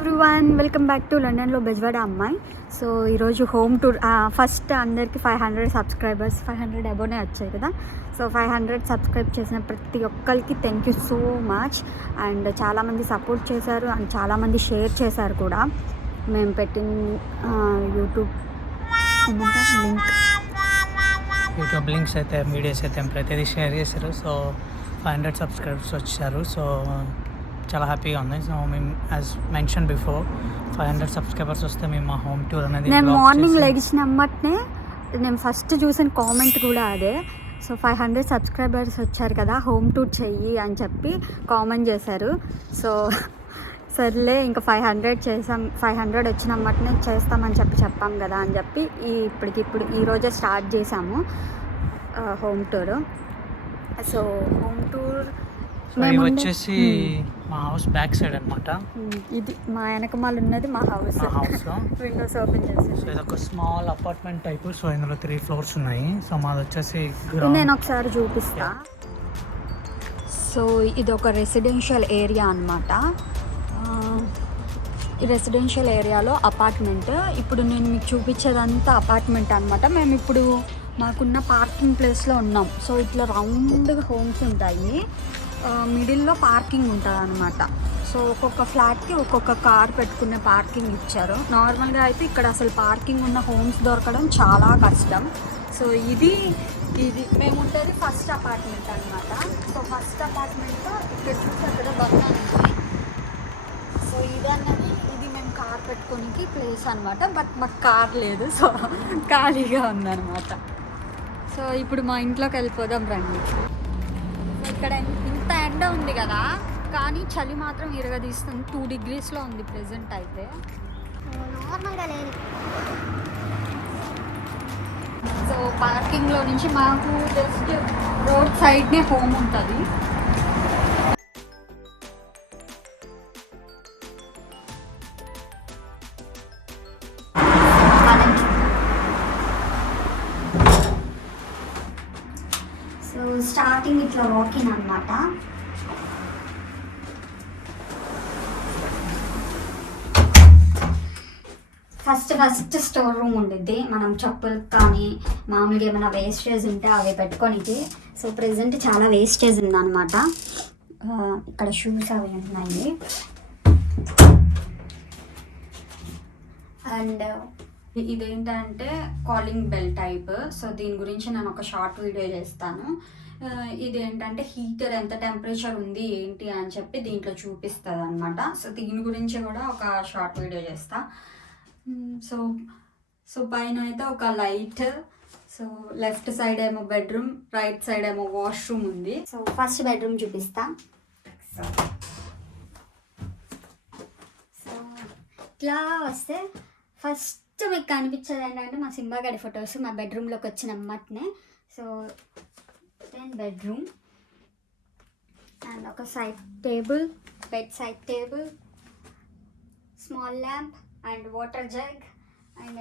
Everyone, welcome back to లండన్లో బెజవాడా అమ్మాయి. So ఈరోజు హోమ్ టూర్. ఫస్ట్ అందరికి 500 సబ్స్క్రైబర్స్ 500 అబోనే వచ్చాయి కదా. సో 500 సబ్స్క్రైబ్ చేసిన ప్రతి ఒక్కరికి thank you so much. And చాలామంది సపోర్ట్ చేశారు అండ్ చాలామంది షేర్ చేశారు కూడా. మేము పెట్టిన యూట్యూబ్ లింక్స్ అయితే వీడియోస్ అయితే ప్రతిదీ షేర్ చేశారు. సో 500 సబ్స్క్రైబర్స్ వచ్చారు. సో చాలా హ్యాపీగా ఉంది. సో మేము యాజ్ మెన్షన్ బిఫోర్ 500 సబ్స్క్రైబర్స్ వస్తే మేము మా హోమ్ టూర్ అనేది నేను మార్నింగ్ లెగిచినమ్మటనే నేను ఫస్ట్ చూసిన కామెంట్ కూడా అదే. సో 500 సబ్స్క్రైబర్స్ వచ్చారు కదా, హోమ్ టూర్ చెయ్యి అని చెప్పి కామెంట్ చేశారు. సో సర్లే ఇంకా 500 చేసాం, 500 వచ్చినమ్మటనే చేస్తామని చెప్పాం కదా అని చెప్పి ఇప్పటికిప్పుడు ఈరోజే స్టార్ట్ చేసాము home tour. So home tour మేము వచ్చేసి మా హౌస్ బ్యాక్ సైడ్ అనమాట. ఇది మా వెనకమాల ఉన్నది మా హౌస్. విండోస్ ఓపెన్ చేసి సో ఇది ఒక స్మాల్ అపార్ట్మెంట్ టైప్. సో ఇందులో 3 ఫ్లోర్స్ ఉన్నాయి. సో మాది వచ్చేసి నేను ఒకసారి చూపిస్తా. సో ఇది ఒక రెసిడెన్షియల్ ఏరియా అనమాట. ఈ రెసిడెన్షియల్ ఏరియాలో అపార్ట్మెంట్. ఇప్పుడు నేను మీకు చూపించేదంతా అపార్ట్మెంట్ అనమాట. మేము ఇప్పుడు మాకున్న పార్కింగ్ ప్లేస్లో ఉన్నాం. సో ఇట్లా రౌండ్గా హోమ్స్ ఉంటాయి, మిడిల్లో పార్కింగ్ ఉంటుంది అనమాట. సో ఒక్కొక్క ఫ్లాట్కి ఒక్కొక్క కార్ పెట్టుకునే పార్కింగ్ ఇచ్చారు. నార్మల్గా అయితే ఇక్కడ అసలు పార్కింగ్ ఉన్న హోమ్స్ దొరకడం చాలా కష్టం. సో ఇది మేము ఉండేది ఫస్ట్ అపార్ట్మెంట్ అనమాట. సో ఫస్ట్ అపార్ట్మెంట్లో ఇక్కడ చూసారు కదా బంగారం. సో ఇది మేము కార్ పెట్టుకోనికి ప్లేస్ అనమాట. బట్ మాకు కార్ లేదు, సో ఖాళీగా ఉందన్నమాట. సో ఇప్పుడు మా ఇంట్లోకి వెళ్ళిపోదాం రండి. ఇక్కడ ఇంత ఎండ ఉంది కదా, కానీ చలి మాత్రం ఇరగదీస్తుంది. 2 degreesలో ఉంది ప్రెజెంట్ అయితే. నార్మల్గా లేదు. సో పార్కింగ్లో నుంచి మాకు జస్ట్ రోడ్ సైడ్నే హోమ్ ఉంటుంది. సో స్టార్టింగ్ ఇట్లా వాకింగ్ అనమాట. ఫస్ట్ స్టోర్ రూమ్ ఉండిద్ది. మనం చెప్పులు కానీ మామూలుగా ఏమైనా వేస్టేజ్ ఉంటే అవి పెట్టుకోనికి. సో ప్రెజెంట్ చాలా వేస్టేజ్ ఉందన్నమాట. ఇక్కడ షూస్ అవి ఉన్నాయి. అండ్ ఇదేంటంటే కాలింగ్ బెల్ టైప్. సో దీని గురించి నేను ఒక షార్ట్ వీడియో చేస్తాను. ఇదేంటంటే హీటర్ ఎంత టెంపరేచర్ ఉంది ఏంటి అని చెప్పి దీంట్లో చూపిస్తుంది అనమాట. సో దీని గురించి కూడా ఒక షార్ట్ వీడియో చేస్తా. సో పైన అయితే ఒక లైట్. సో లెఫ్ట్ సైడ్ ఏమో బెడ్రూమ్, రైట్ సైడ్ ఏమో వాష్రూమ్ ఉంది. సో ఫస్ట్ బెడ్రూమ్ చూపిస్తా. సో ఇట్లా వస్తే ఫస్ట్ మీకు కనిపించేది ఏంటంటే మా సింబాగడి ఫొటోస్ మా బెడ్రూమ్లోకి వచ్చిన అమ్మటనే. సో దెన్ బెడ్రూమ్ అండ్ ఒక side table, bed side table, small lamp and water jug. And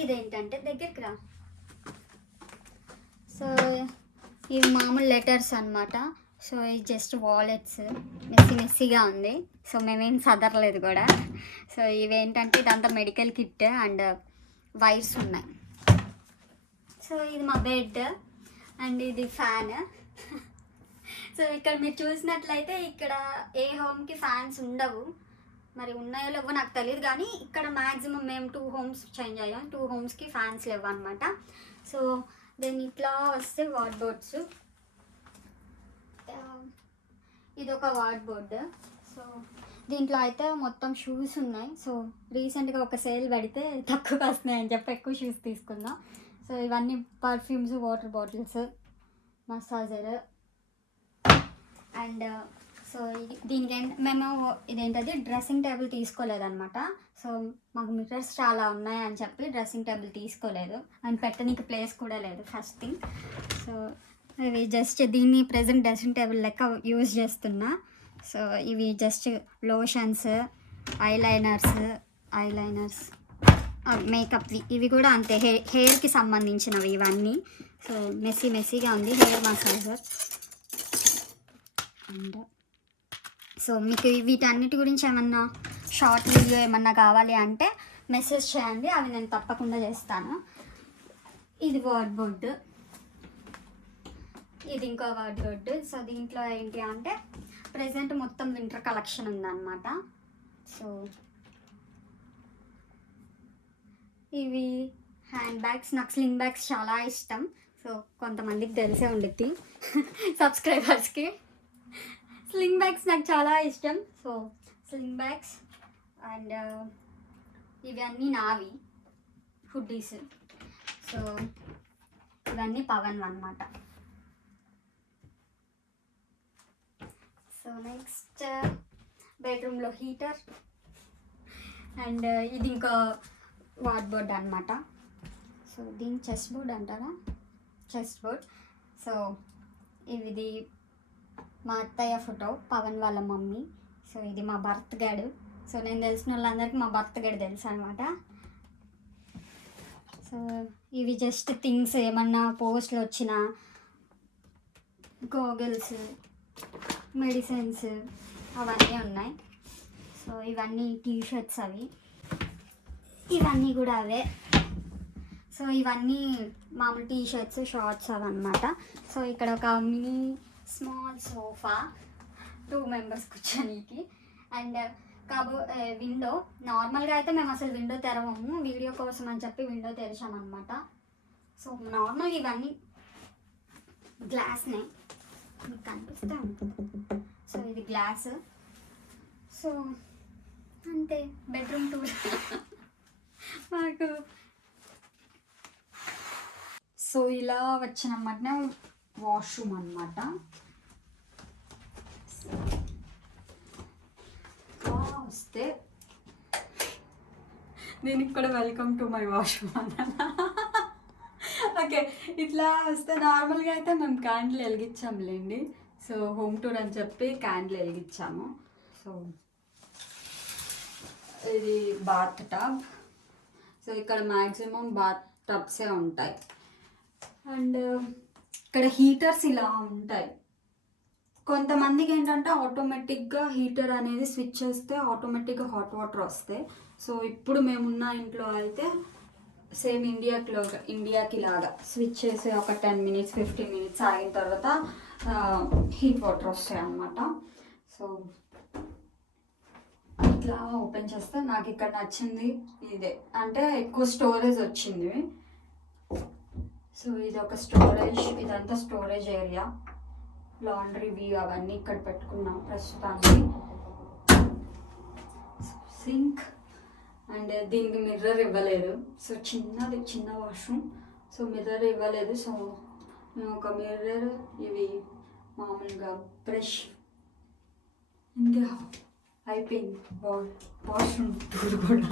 ఇదేంటంటే దగ్గరికి రా. సో ఇవి మామూలు లెటర్స్ అనమాట. సో ఇది జస్ట్ వాలెట్స్, మెస్సీగా ఉంది. సో మేమేం సదరలేదు కూడా. సో ఇవేంటంటే ఇదంతా మెడికల్ కిట్ అండ్ వైర్స్ ఉన్నాయి. సో ఇది మా బెడ్ అండ్ ఇది ఫ్యాన్. సో ఇక్కడ మీరు చూసినట్లయితే ఇక్కడ ఏ హోమ్కి ఫ్యాన్స్ ఉండవు, మరి ఉన్నాయో లేవో నాకు తెలియదు. కానీ ఇక్కడ మ్యాక్సిమం మేము 2 homes చేంజ్ అయ్యాం. 2 homesకి ఫ్యాన్స్ లేవు అనమాట. సో దెన్ ఇట్లా వస్తే వార్డ్బోర్డ్స్. ఇది ఒక వార్డ్బోర్డ్. సో దీంట్లో అయితే మొత్తం షూస్ ఉన్నాయి. సో రీసెంట్గా ఒక సేల్ పెడితే తక్కువగా వస్తున్నాయి అని చెప్పి ఎక్కువ షూస్ తీసుకుందాం. సో ఇవన్నీ perfumes, water bottles, massager. And so దీనికి మేము ఇదేంటది డ్రెస్సింగ్ టేబుల్ తీసుకోలేదన్నమాట. సో మాకు మిర్రర్స్ చాలా ఉన్నాయి అని చెప్పి డ్రెస్సింగ్ టేబుల్ తీసుకోలేదు. అండ్ పెట్టడానికి ప్లేస్ కూడా లేదు ఫస్ట్ థింగ్. సో ఇవి జస్ట్ దీన్ని ప్రెజెంట్ డ్రెస్సింగ్ టేబుల్ లెక్క యూజ్ చేస్తున్నా. సో ఇవి జస్ట్ లోషన్స్, ఐలైనర్స్, మేకప్వి. ఇవి కూడా అంతే, హెయిర్కి సంబంధించినవి ఇవన్నీ. సో మెస్సీగా ఉంది. హెయిర్ మసాజర్ అండ్ సో మీకు వీటన్నిటి గురించి ఏమన్నా షార్ట్ వీడియో ఏమన్నా కావాలి అంటే మెసేజ్ చేయండి, అవి నేను తప్పకుండా చేస్తాను. ఇది వర్డ్ బోర్డు, ఇది ఇంకో వర్డ్ బోర్డు. సో దీంట్లో ఏంటి అంటే ప్రెజెంట్ మొత్తం వింటర్ కలెక్షన్ ఉందన్నమాట. సో ఇవి హ్యాండ్ బ్యాగ్స్, నాకు స్లింగ్ బ్యాగ్స్ చాలా ఇష్టం. సో కొంతమందికి తెలిసే ఉండిద్ది సబ్స్క్రైబర్స్కి. స్లింగ్ బ్యాగ్స్ నాకు చాలా ఇష్టం. సో స్లింగ్ బ్యాగ్స్ అండ్ ఇవన్నీ నావి హుడ్డీస్. సో ఇవన్నీ పవన్ అన్నమాట. సో నెక్స్ట్ బెడ్రూమ్లో హీటర్ అండ్ ఇది ఇంకా వార్డ్ బోర్డ్ అనమాట. సో దీని చెస్ట్ బోర్డ్ అంటారా, చెస్ట్ బోర్డ్. సో ఇది మా అత్తయ్య ఫోటో, పవన్ వాళ్ళ మమ్మీ. సో ఇది మా బర్త్ గైడ్. సో నేను తెలిసిన వాళ్ళందరికీ మా బర్త్ గైడ్ తెలుసు అనమాట. సో ఇవి జస్ట్ థింగ్స్, ఏమన్నా పోస్ట్లు వచ్చినా, గోగల్స్, మెడిసిన్స్ అవన్నీ ఉన్నాయి. సో ఇవన్నీ టీషర్ట్స్, అవి ఇవన్నీ కూడా అవే. సో ఇవన్నీ మామూలు టీషర్ట్స్, షార్ట్స్ అవన్నమాట. సో ఇక్కడ ఒక మినీ స్మాల్ సోఫా 2 మెంబర్స్ కూర్చోనికి. అండ్ విండో, నార్మల్గా అయితే మేము అసలు విండో తెరవము, వీడియో కోసం అని చెప్పి విండో తెరిచామన్నమాట. సో నార్మల్గా ఇవన్నీ గ్లాస్నే, మీకు కనిపిస్తే ఉంటుంది. సో ఇది గ్లాస్. సో అంతే, బెడ్రూమ్ టూర్ మాకు. సో ఇలా వచ్చినమాట వాష్రూమ్ అన్నమాట. వస్తే నేను ఇక్కడ వెల్కమ్ టు మై వాష్రూమ్ అన్నా. ఓకే, ఇట్లా వస్తే నార్మల్గా అయితే మేము క్యాండిల్ వెలిగించాములేండి. సో హోమ్ టూర్ అని చెప్పి క్యాండిల్ వెలిగించాము. సో ఇది బాత్ టబ్. సో ఇక్కడ మ్యాక్సిమం బాత్ టబ్సే ఉంటాయి. అండ్ ఇక్కడ హీటర్స్ ఇలా ఉంటాయి. కొంతమందికి ఏంటంటే ఆటోమేటిక్గా హీటర్ అనేది స్విచ్ చేస్తే ఆటోమేటిక్గా హాట్ వాటర్ వస్తాయి. సో ఇప్పుడు మేమున్న ఇంట్లో అయితే సేమ్ ఇండియాకి లాగా స్విచ్ చేసి ఒక 10 మినిట్స్ 15 మినిట్స్ ఆగిన తర్వాత హీట్ వాటర్ వస్తాయి అన్నమాట. సో ఇట్లా ఓపెన్ చేస్తే నాకు ఇక్కడ నచ్చింది ఇదే, అంటే ఎక్కువ స్టోరేజ్ వచ్చింది. సో ఇది ఒక స్టోరేజ్, ఇదంతా స్టోరేజ్ ఏరియా, లాండ్రీ వ్యూ అవన్నీ ఇక్కడ పెట్టుకున్నాం ప్రస్తుతానికి. సింక్ అండ్ దీనికి మిర్రర్ ఇవ్వలేదు. సో చిన్న వాష్రూమ్. సో మిర్రర్ ఇవ్వలేదు. సో మేము ఒక మిర్రర్, ఇవి మామూలుగా బ్రష్, ఇంకా అయిపోయింది వాష్రూమ్ టూర్ కూడా.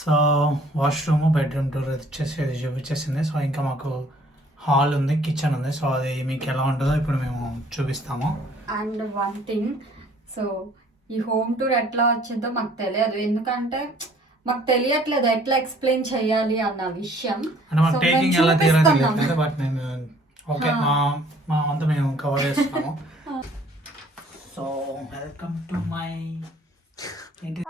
సో వాష్రూమ్, బెడ్రూమ్ టూర్ చూపించేసింది. సో ఇంకా మాకు హాల్ ఉంది, కిచెన్ ఉంది. సో అది మీకు ఎలా ఉంటుందో ఇప్పుడు మేము చూపిస్తాము. అండ్ వన్ థింగ్, సో ఈ హోమ్ టూర్ ఎట్లా వచ్చిందో మాకు తెలియదు, ఎందుకంటే మాకు తెలియట్లేదు ఎట్లా ఎక్స్ప్లెయిన్ చేయాలి అన్న విషయం. అంటే మాకు టేకింగ్ ఎలా తీరాలి, బట్ మేము ఓకే మా అంతా మేము కవర్ చేస్తున్నాము. సో వెల్కమ్ టు మై ఏంటి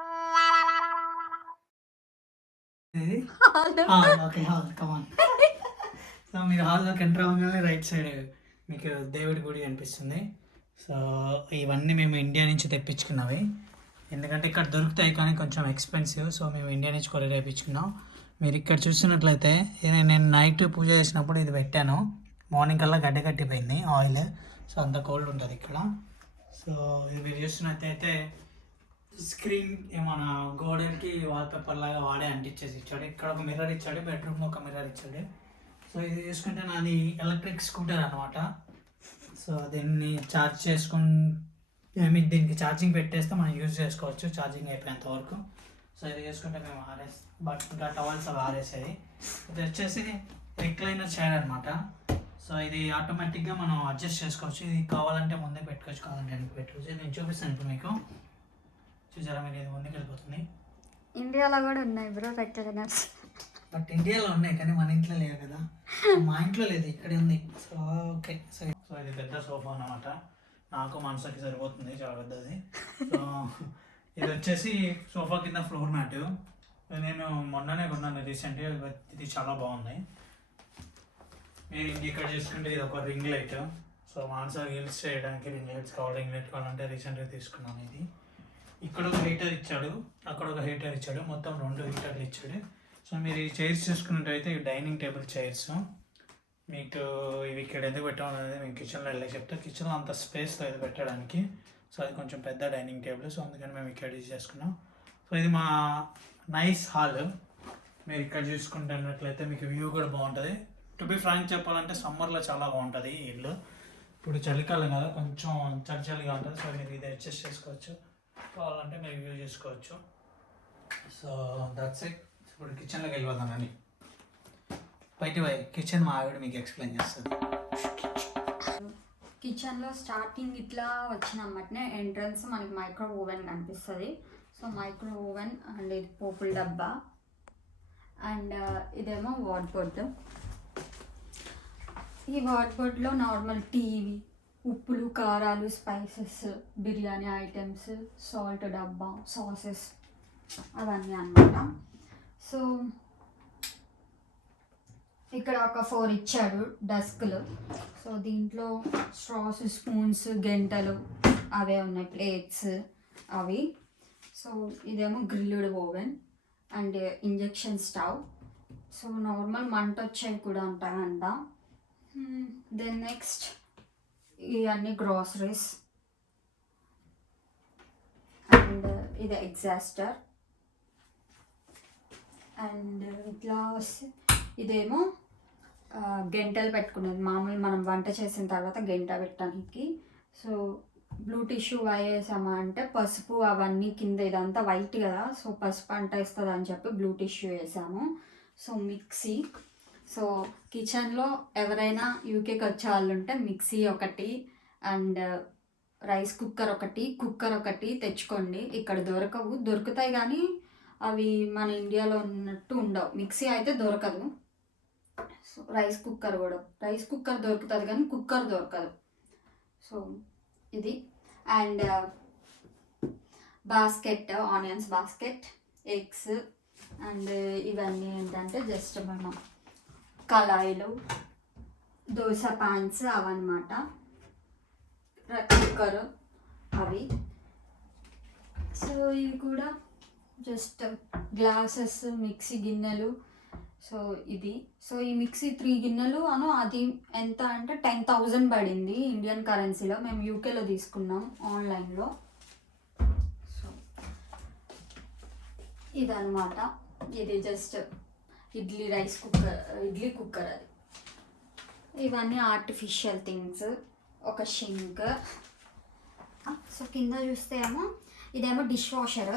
ఓకే హాల్, కమాన్. సో మీరు హాల్లోకి ఎంటర్ అవ్వగానే రైట్ సైడ్ మీకు దేవుడి గుడి కనిపిస్తుంది. సో ఇవన్నీ మేము ఇండియా నుంచి తెప్పించుకున్నవి, ఎందుకంటే ఇక్కడ దొరుకుతాయి కానీ కొంచెం ఎక్స్పెన్సివ్. సో మేము ఇండియా నుంచి కొరియర్ తెప్పించుకున్నాం. మీరు ఇక్కడ చూసినట్లయితే నేను నైట్ పూజ చేసినప్పుడు ఇది పెట్టాను, మార్నింగ్ కల్లా గడ్డ కట్టిపోయింది ఆయిల్. సో అంత కోల్డ్ ఉంటుంది ఇక్కడ. సో ఇది మీరు చూసినట్టయితే స్క్రీన్ ఏమన్నా గోడకి వాల్పేపర్ లాగా వాడే అంటించేసి ఇచ్చాడు. ఇక్కడ ఒక మిర్రర్ ఇచ్చాడు, బెడ్రూమ్లో ఒక మిర్రర్ ఇచ్చాడు. సో ఇది చూసుకుంటే నాది ఎలక్ట్రిక్ స్కూటర్ అనమాట. సో దీన్ని ఛార్జ్ దీనికి ఛార్జింగ్ పెట్టేస్తే మనం యూజ్ చేసుకోవచ్చు ఛార్జింగ్ అయిపోయేంత వరకు. సో ఇది చూసుకుంటే మేము బట్ ఇంకా టవల్స్ అవి ఆరేసేది. ఇది వచ్చేసి రిక్లైనర్ చైర్ అనమాట. సో ఇది ఆటోమేటిక్గా మనం అడ్జస్ట్ చేసుకోవచ్చు. ఇది కావాలంటే ముందే పెట్టుకోవచ్చు, కావాలంటే వెనక్కి పెట్టుకోవచ్చు. నేను చూపిస్తాను ఇప్పుడు మీకు. చూసారా మీరు, ఇది ముందుకు వెళ్ళిపోతుంది. ఇండియాలో కూడా ఉన్నాయి బ్రో రిక్లైనర్స్. బట్ ఇండియాలో ఉన్నాయి కానీ మన ఇంట్లో లేవు కదా. మా ఇంట్లో లేదు, ఇక్కడే ఉంది. So okay. సో ఇది పెద్ద సోఫా అన్నమాట. నాకు మనసుకి సరిపోతుంది, చాలా పెద్దది. సో ఇది వచ్చేసి సోఫా కింద ఫ్లోర్ మ్యాట్. నేను మొన్ననే కొన్నాను రీసెంట్గా. ఇది చాలా బాగుంది. మీరు ఇక్కడ చూసుకుంటే ఇది ఒక ring light. So Mansa reels చేయడానికి రింగ్ లైట్స్ కావాలి. రింగ్ లైట్ కావాలంటే రీసెంట్గా తీసుకున్నాను ఇది. ఇక్కడ ఒక హీటర్ ఇచ్చాడు, అక్కడ ఒక హీటర్ ఇచ్చాడు, మొత్తం 2 హీటర్లు ఇచ్చాడు. సో మీరు ఈ చైర్స్ చూసుకున్నట్టయితే ఇవి డైనింగ్ టేబుల్ చైర్స్. మీకు ఇవి ఇక్కడ ఎందుకు పెట్టామనేది మేము కిచెన్లో వెళ్ళి చెప్తే, కిచెన్లో అంత స్పేస్ లేదు పెట్టడానికి. సో అది కొంచెం పెద్ద డైనింగ్ టేబుల్. సో అందుకని మేము ఇక్కడ యూజ్ చేసుకున్నాం. సో ఇది మా నైస్ హాల్. మీరు ఇక్కడ చూసుకుంటున్నట్లయితే మీకు వ్యూ కూడా బాగుంటుంది. టు బి ఫ్రాంక్ చెప్పాలంటే సమ్మర్లో చాలా బాగుంటుంది ఈ ఇల్లు. ఇప్పుడు చలికాలం కదా, కొంచెం చలిగా ఉంటుంది. సో మీరు ఇది అడ్జస్ట్ చేసుకోవచ్చు, కావాలంటే మీరు వ్యూ చేసుకోవచ్చు. So that's it. ఇప్పుడు కిచెన్లోకి వెళ్ళిపోతానండి. బయట కిచెన్ మా ఆవిడ మీకు ఎక్స్ప్లెయిన్ చేస్తుంది. కిచెన్లో స్టార్టింగ్ ఇట్లా వచ్చినమ్మటనే ఎంట్రన్స్ మనకి మైక్రో ఓవెన్ కనిపిస్తుంది. సో మైక్రో ఓవెన్ అండ్ ఇది పోపుల డబ్బా అండ్ ఇదేమో వార్డ్బోర్డ్. ఈ వార్డ్బోర్డ్లో నార్మల్ టీవీ, ఉప్పులు, కారాలు, స్పైసెస్, బిర్యానీ ఐటమ్స్, సాల్ట్ డబ్బా, సాసెస్ అవన్నీ అన్నమాట. సో ఇక్కడ ఒక 4 ఇచ్చాడు డస్క్లు. సో దీంట్లో స్ట్రాస్, స్పూన్స్, గెంటలు అవే ఉన్నాయి, ప్లేట్స్ అవి. సో ఇదేమో grilled oven and induction stove. So normal మంట వచ్చేవి కూడా ఉంటాయంట. దెన్ నెక్స్ట్ ఇవన్నీ గ్రాసరీస్ అండ్ ఇది ఎగ్జాస్టర్. అండ్ ఇట్లా వస్తే ఇదేమో గంటలు పెట్టుకునేది, మామూలు మనం వంట చేసిన తర్వాత గంట పెట్టడానికి. సో బ్లూ టిష్యూ వేసామా అంటే పసుపు అవన్నీ కింద, ఇదంతా వైట్ కదా, సో పసుపు అంట వేస్తుంది అని చెప్పి బ్లూ టిష్యూ వేసాము. So mixie. సో కిచెన్లో ఎవరైనా యూకేకి వచ్చే వాళ్ళు ఉంటే మిక్సీ ఒకటి అండ్ రైస్ కుక్కర్ ఒకటి తెచ్చుకోండి. ఇక్కడ దొరుకుతాయి కానీ అవి మన ఇండియాలో ఉన్నట్టు ఉండవు. మిక్సీ అయితే దొరకదు. సో రైస్ కుక్కర్ దొరుకుతుంది కానీ కుక్కర్ దొరకదు. సో ఇది and basket, onions basket, eggs and ఇవన్నీ ఏంటంటే జస్ట్ మనం కళాయిలు, దోశ పాన్స్ అవన్నమాట. కుక్కర్ అవి. సో ఇవి కూడా జస్ట్ గ్లాసెస్, మిక్సీ గిన్నెలు. సో ఇది. సో ఈ మిక్సీ 3 గిన్నెలు అది ఎంత అంటే 10,000 పడింది ఇండియన్ కరెన్సీలో. మేము యూకేలో తీసుకున్నాం ఆన్లైన్లో. సో ఇదన్నమాట. ఇది జస్ట్ ఇడ్లీ కుక్కర్ అది. ఇవన్నీ ఆర్టిఫిషియల్ థింగ్స్. ఒక షింక్. సో కింద చూస్తే ఏమో ఇదేమో డిష్ వాషర్.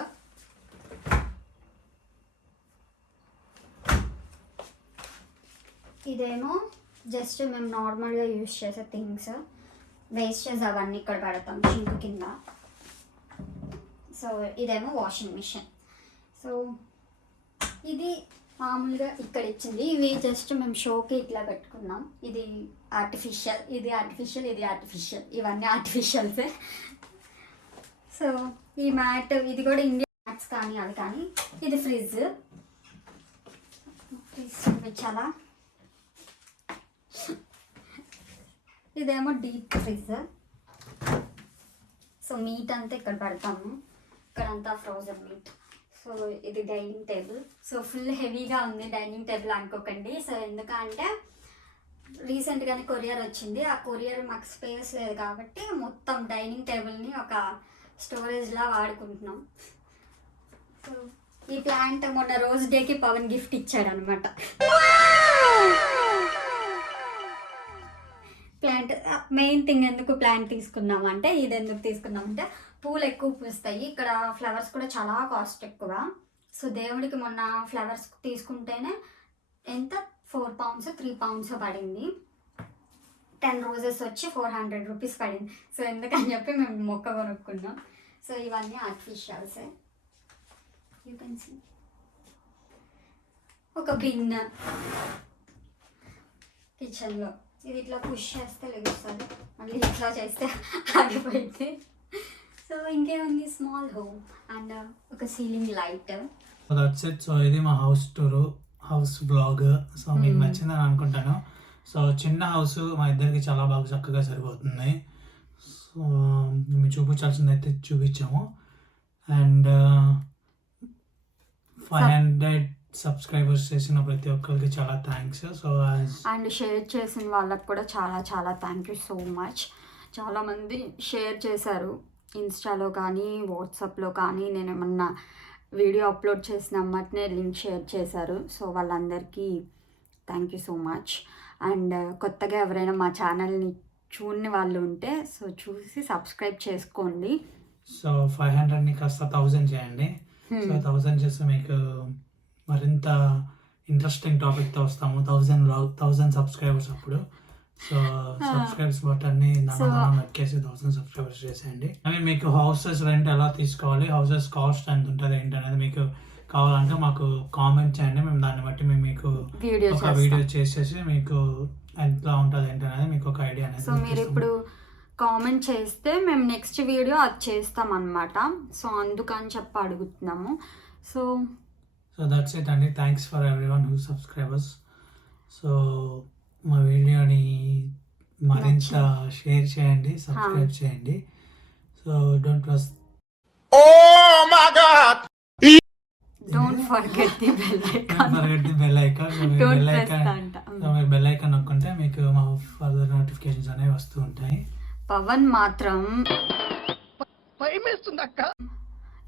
ఇదేమో జస్ట్ మేము నార్మల్గా యూజ్ చేసే థింగ్స్, వేస్టేజ్ అవన్నీ ఇక్కడ పెడతాం షింక్ కింద. సో ఇదేమో వాషింగ్ మిషన్. సో ఇది మామూలుగా ఇక్కడ ఇచ్చింది. ఇవి జస్ట్ మేము షోకి ఇట్లా పెట్టుకున్నాం. ఇది ఆర్టిఫిషియల్, ఇది ఆర్టిఫిషియల్, ఇవన్నీ ఆర్టిఫిషియల్సే. సో ఈ మ్యాట్ ఇది కూడా ఇండియన్ మ్యాట్స్ కానీ అవి కానీ. ఇది ఫ్రిడ్జ్ చూపించాలా. ఇదేమో డీప్ ఫ్రిడ్జ్. సో మీట్ అంతా ఇక్కడ పెడతాము, ఇక్కడంతా ఫ్రోజన్ మీట్. సో ఇది డైనింగ్ టేబుల్. సో ఫుల్ హెవీగా ఉంది డైనింగ్ టేబుల్ అనుకోకండి. సో ఎందుకంటే రీసెంట్గానే కొరియర్ వచ్చింది. ఆ కొరియర్ మాకు స్పేస్ లేదు కాబట్టి మొత్తం డైనింగ్ టేబుల్ని ఒక స్టోరేజ్లా వాడుకుంటున్నాం. సో ఈ ప్లాంట్ మొన్న రోజ్ డేకి పవన్ గిఫ్ట్ ఇచ్చాడు అనమాట. ప్లాంట్ మెయిన్ థింగ్ ఎందుకు ప్లాంట్ తీసుకున్నాం అంటే, ఇది ఎందుకు తీసుకున్నామంటే పూలు ఎక్కువ పూస్తాయి ఇక్కడ. ఫ్లవర్స్ కూడా చాలా కాస్ట్ ఎక్కువ. సో దేవుడికి మొన్న ఫ్లవర్స్ తీసుకుంటేనే ఎంత 4 pounds 3 pounds పడింది. 10 roses వచ్చి 400 rupees పడింది. సో ఎందుకని చెప్పి మేము మొక్క కొనుక్కున్నాం. సో ఇవన్నీ ఆర్టిఫిషియల్సే. యూ కెన్ సీ ఒక గిన్నె కిచెన్లో. ఇది ఇట్లా పుష్ చేస్తే లెగుస్తుంది, మళ్ళీ ఇట్లా చేస్తే ఆగిపోయింది. సో ఇంకేముంది, స్మాల్ హోమ్ అండ్ ఒక ceiling light. That's it. So ఇది మా house tour, house blog. So మీకు నచ్చిందని అనుకుంటాను. సో చిన్న హౌస్ మా ఇద్దరికి చాలా బాగా చక్కగా సరిపోతుంది. సో మేము చూపించాల్సింది అయితే చూపించాము. అండ్ 500 సబ్స్క్రైబర్స్ చేసిన ప్రతి ఒక్కరికి చాలా థ్యాంక్స్. సో అండ్ షేర్ చేసిన వాళ్ళకి కూడా చాలా చాలా థ్యాంక్ యూ సో మచ్. చాలామంది షేర్ చేశారు ఇన్స్టాలో కానీ వాట్సాప్లో కానీ. నేను ఏమన్నా వీడియో అప్లోడ్ చేసిన అమ్మటనే లింక్ షేర్ చేశారు. సో వాళ్ళందరికీ thank you so much. And కొత్తగా ఎవరైనా మా ఛానల్ని చూడని వాళ్ళు ఉంటే సో చూసి సబ్స్క్రైబ్ చేసుకోండి. సో 500ని కాస్త 1000 చేయండి. సో 1000 చేస్తే మీకు మరింత ఇంట్రెస్టింగ్ టాపిక్తో వస్తాము. 1000 సబ్స్క్రైబర్స్ అప్పుడు. సో సబ్స్క్రైబ్స్ బటన్ని నొక్కేసి 1000 సబ్స్క్రైబర్స్ చేసేయండి. అని మీకు హౌసెస్ రెంట్ ఎలా తీసుకోవాలి, హౌసెస్ కాస్ట్ ఎంత ఉంటుంది ఏంటనేది మీకు కావాలంటే మాకు కామెంట్ చేయండి. మేము దాన్ని బట్టి మేము మీకు ఒక వీడియో చేసేసి మీకు ఎట్లా ఉంటుంది ఏంటనేది మీకు ఒక ఐడియా అనేది. సో మీరు ఇప్పుడు కామెంట్ చేస్తే మేము నెక్స్ట్ వీడియో అది చేస్తాం అన్నమాట. సో అందుకని చెప్పి అడుగుతున్నాము. సో దట్స్ ఇట్ అండి. Thanks for everyone who subscribers. So మా వీడియోని మరింత షేర్ చేయండి, సబ్స్క్రైబ్ చేయండి. So don't forget the bell icon. మీరు బెల్ ఐకాన్ నొక్కుంటే మీకు మా ఫర్దర్ నోటిఫికేషన్స్ అనేవి వస్తూ ఉంటాయి. పవన్ మాత్రం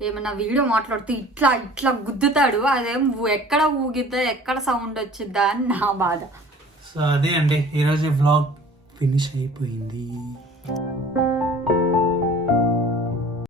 ఏమన్నా వీడియో మాట్లాడుతూ ఇట్లా ఇట్లా గుద్దుతాడు. అదేం ఎక్కడ ఊగిద్దా ఎక్కడ సౌండ్ వచ్చిద్దా అని నా బాధ. సో అదే అండి, ఈరోజు వ్లాగ్ ఫినిష్ అయిపోయింది.